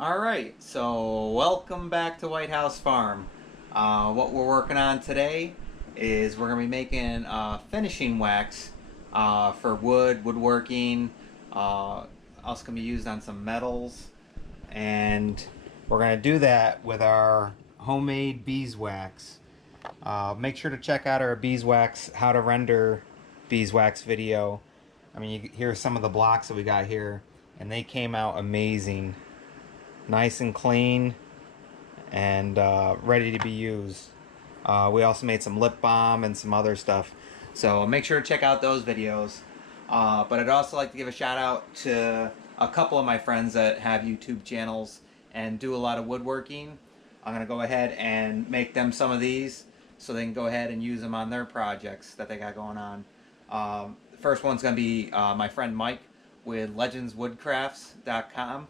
Alright, so welcome back to White House Farm. What we're working on today is we're going to be making finishing wax for woodworking. Also can be used on some metals. And we're going to do that with our homemade beeswax. Make sure to check out our beeswax, how to render beeswax video. I mean, you hear some of the blocks that we got here, and they came out amazing. Nice and clean and ready to be used. We also made some lip balm and some other stuff, so make sure to check out those videos. But I'd also like to give a shout out to a couple of my friends that have YouTube channels and do a lot of woodworking. I'm gonna go ahead and make them some of these so they can go ahead and use them on their projects that they got going on. The first one's gonna be my friend Mike with legendswoodcrafts.com.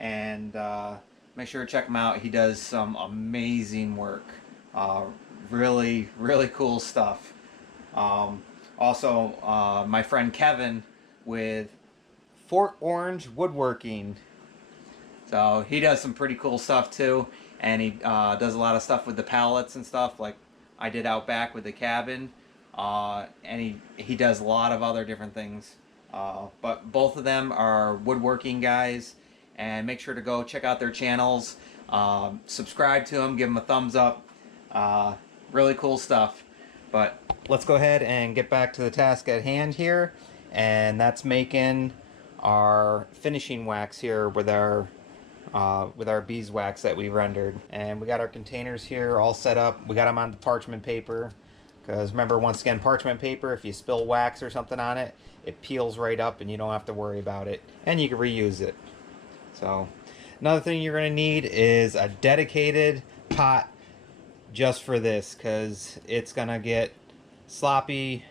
And make sure to check him out. He does some amazing work. Really cool stuff. Also, my friend Kevin with Fort Orange Woodworking. So he does some pretty cool stuff too, and he does a lot of stuff with the pallets and stuff like I did out back with the cabin. And he does a lot of other different things. But both of them are woodworking guys. And make sure to go check out their channels, subscribe to them, give them a thumbs up. Really cool stuff. But let's go ahead and get back to the task at hand here, and that's making our finishing wax here with our beeswax that we rendered. And we got our containers here all set up. We got them on the parchment paper, because remember, once again, parchment paper, if you spill wax or something on it, it peels right up and you don't have to worry about it, and you can reuse it. So another thing you're going to need is a dedicated pot just for this, because it's going to get sloppy,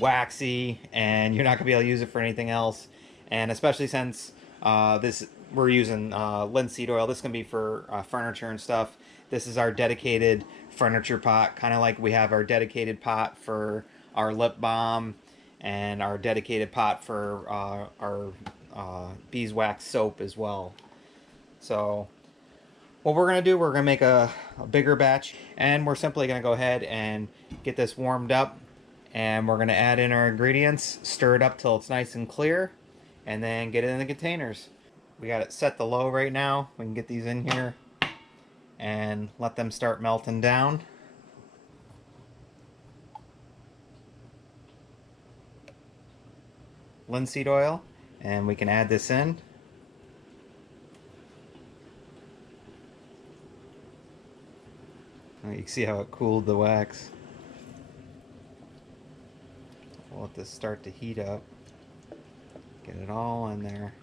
waxy, and you're not going to be able to use it for anything else. And especially since we're using linseed oil, this is going to be for furniture and stuff. This is our dedicated furniture pot, kind of like we have our dedicated pot for our lip balm and our dedicated pot for our beeswax soap as well. So what we're going to do, we're going to make a bigger batch, and we're simply going to go ahead and get this warmed up, and we're going to add in our ingredients, stir it up till it's nice and clear, and then get it in the containers. We got it set to low right now. We can get these in here and let them start melting down. Linseed oil, and we can add this in. You can see how it cooled the wax. We'll let this start to heat up. Get it all in there.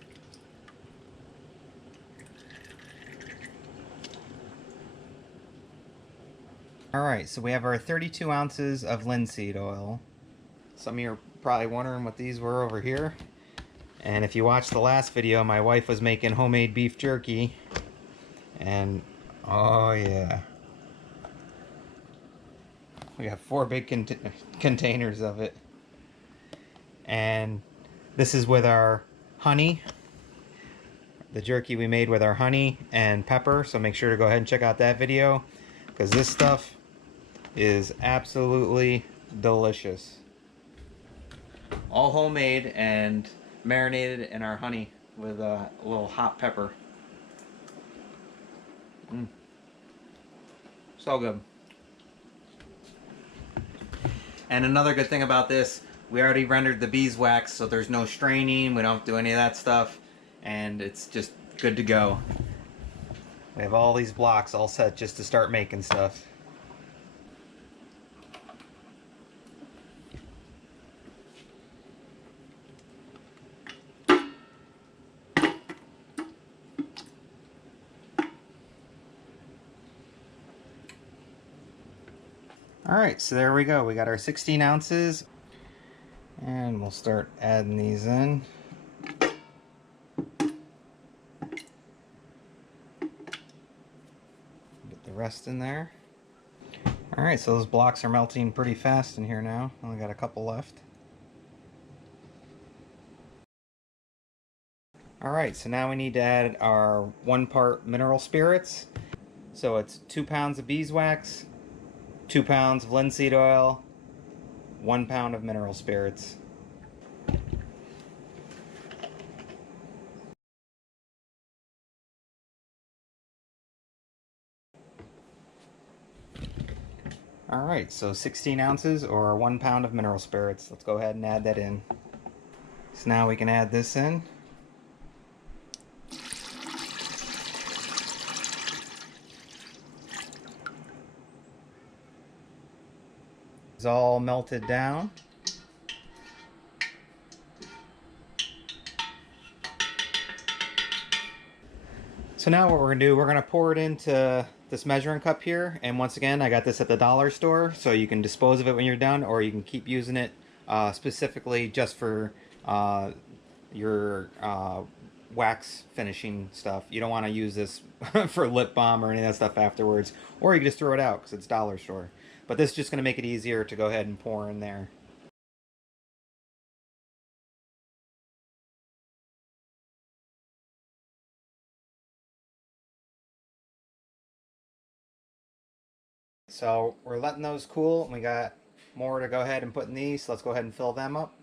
Alright, so we have our 32 ounces of linseed oil. Some of you are probably wondering what these were over here. And if you watched the last video, my wife was making homemade beef jerky. And oh yeah, we got 4 big containers of it. And this is with our honey, the jerky we made with our honey and pepper. So make sure to go ahead and check out that video, because this stuff is absolutely delicious. All homemade and marinated in our honey with a little hot pepper. So good. And another good thing about this, we already rendered the beeswax, so there's no straining, we don't have to do any of that stuff, and it's just good to go. We have all these blocks all set just to start making stuff. Alright, so there we go. We got our 16 ounces, and we'll start adding these in. Get the rest in there. Alright, so those blocks are melting pretty fast in here now. Only got a couple left. Alright, so now we need to add our 1 part mineral spirits. So it's 2 pounds of beeswax, 2 pounds of linseed oil, 1 pound of mineral spirits. Alright, so 16 ounces or 1 pound of mineral spirits. Let's go ahead and add that in. So now we can add this in. It's all melted down. So now what we're going to do, we're going to pour it into this measuring cup here. And once again, I got this at the dollar store, so you can dispose of it when you're done, or you can keep using it specifically just for your wax finishing stuff. You don't want to use this for lip balm or any of that stuff afterwards, or you can just throw it out because it's dollar store. But this is just going to make it easier to go ahead and pour in there. So we're letting those cool, and we got more to go ahead and put in these, so let's go ahead and fill them up.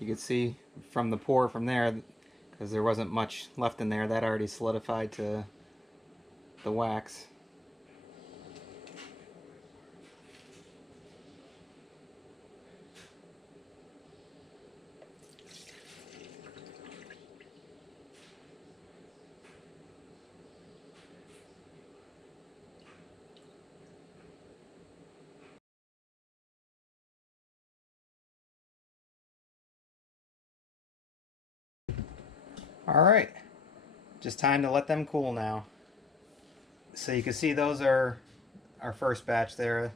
You can see from the pour from there, because there wasn't much left in there, that already solidified to the wax. Alright, just time to let them cool now. So you can see those are our first batch there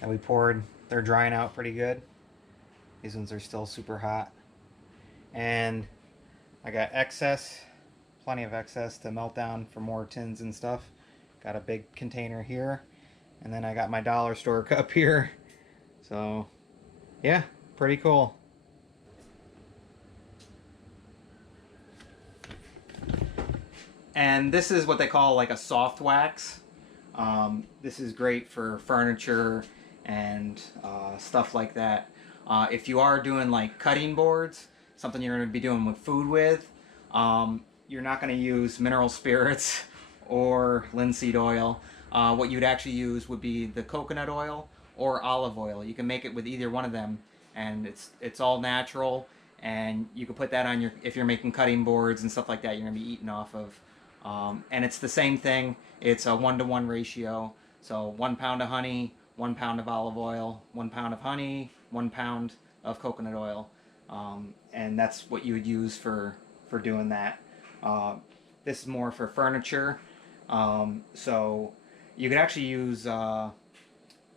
that we poured. They're drying out pretty good. These ones are still super hot. And I got excess, plenty of excess to melt down for more tins and stuff. Got a big container here. And then I got my dollar store cup here. So, yeah, pretty cool. And this is what they call like a soft wax. This is great for furniture and stuff like that. If you are doing like cutting boards, something you're going to be doing with food with, you're not going to use mineral spirits or linseed oil. What you'd actually use would be the coconut oil or olive oil. You can make it with either one of them, and it's all natural. And you can put that on your, if you're making cutting boards and stuff like that, you're going to be eating off of. And it's the same thing. It's a 1-to-1 ratio. So 1 pound of honey, 1 pound of olive oil, 1 pound of honey, 1 pound of coconut oil. And that's what you would use for doing that. This is more for furniture. So you could actually use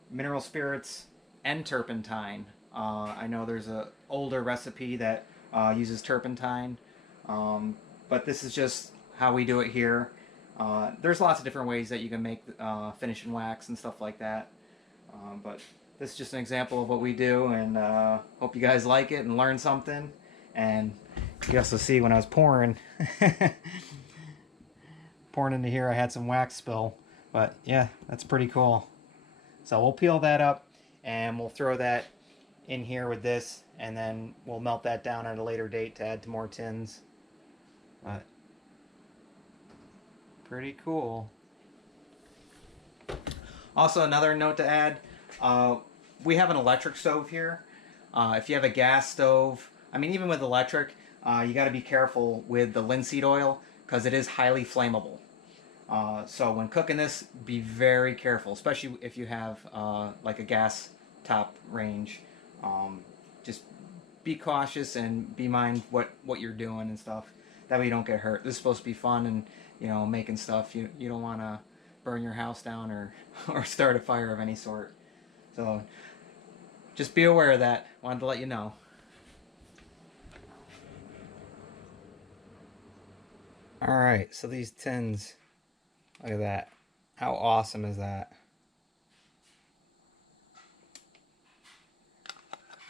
mineral spirits and turpentine. I know there's a older recipe that uses turpentine, but this is just how we do it here. There's lots of different ways that you can make finishing wax and stuff like that, but this is just an example of what we do, and hope you guys like it and learn something. And you also see when I was pouring into here, I had some wax spill, but yeah, that's pretty cool. So we'll peel that up and we'll throw that in here with this, and then we'll melt that down at a later date to add to more tins. But pretty cool. Also, another note to add, we have an electric stove here. If you have a gas stove, I mean, even with electric, you got to be careful with the linseed oil because it is highly flammable. So when cooking this, be very careful, especially if you have like a gas top range. Just be cautious and be mind what you're doing and stuff. That way you don't get hurt. This is supposed to be fun and, you know, making stuff. You don't want to burn your house down or start a fire of any sort. So just be aware of that. Wanted to let you know. Alright, so these tins, look at that. How awesome is that?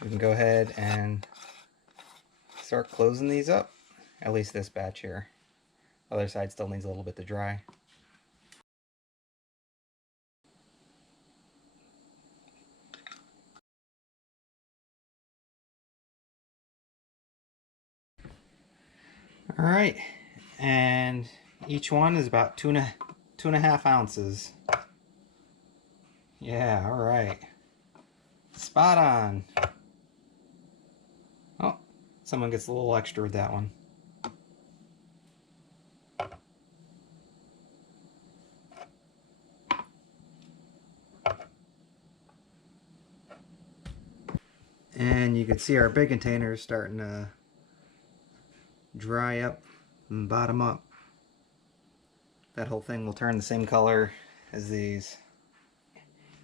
We can go ahead and start closing these up. At least this batch here. Other side still needs a little bit to dry. All right, and each one is about two and a half ounces. Yeah, all right. Spot on. Oh, someone gets a little extra with that one. And you can see our big container is starting to dry up and bottom up. That whole thing will turn the same color as these.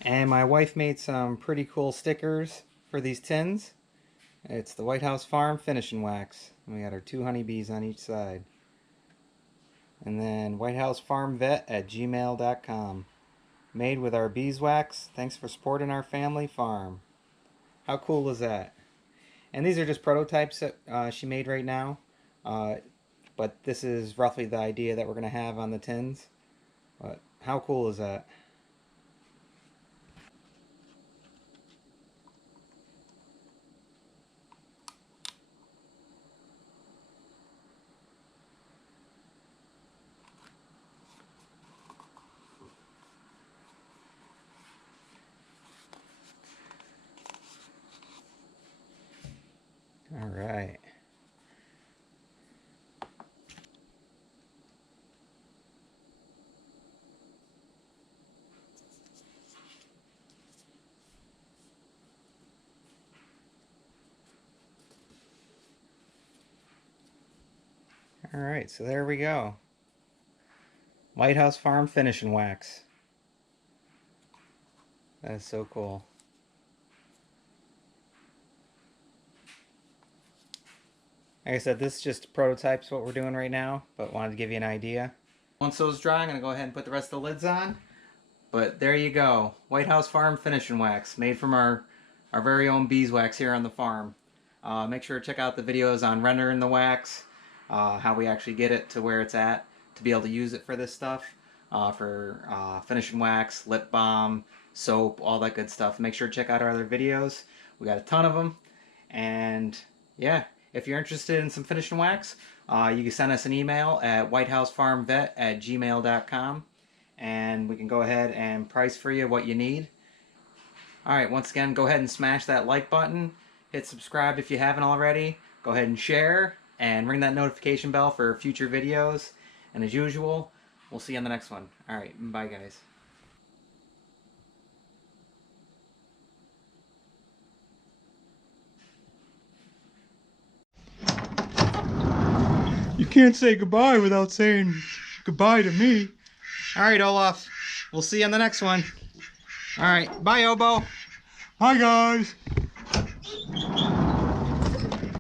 And my wife made some pretty cool stickers for these tins. It's the White House Farm Finishing Wax. We got our 2 honeybees on each side. And then whitehousefarmvet@gmail.com. Made with our beeswax. Thanks for supporting our family farm. How cool is that? And these are just prototypes that she made right now. But this is roughly the idea that we're going to have on the tins. But how cool is that? All right. All right, so there we go. White House Farm Finishing Wax. That is so cool. Like I said, this is just prototypes what we're doing right now, but wanted to give you an idea. Once those dry, I'm going to go ahead and put the rest of the lids on. But there you go. White House Farm Finishing Wax, made from our very own beeswax here on the farm. Make sure to check out the videos on rendering the wax, how we actually get it to where it's at, to be able to use it for this stuff, for finishing wax, lip balm, soap, all that good stuff. Make sure to check out our other videos. We got a ton of them. And yeah, if you're interested in some finishing wax, you can send us an email at whitehousefarmvet@gmail.com. and we can go ahead and price for you what you need. Alright, once again, go ahead and smash that like button, hit subscribe if you haven't already, go ahead and share, and ring that notification bell for future videos, and as usual, we'll see you on the next one. Alright, bye guys. You can't say goodbye without saying goodbye to me. Alright, Olaf, we'll see you on the next one. Alright, bye Obo. Hi guys.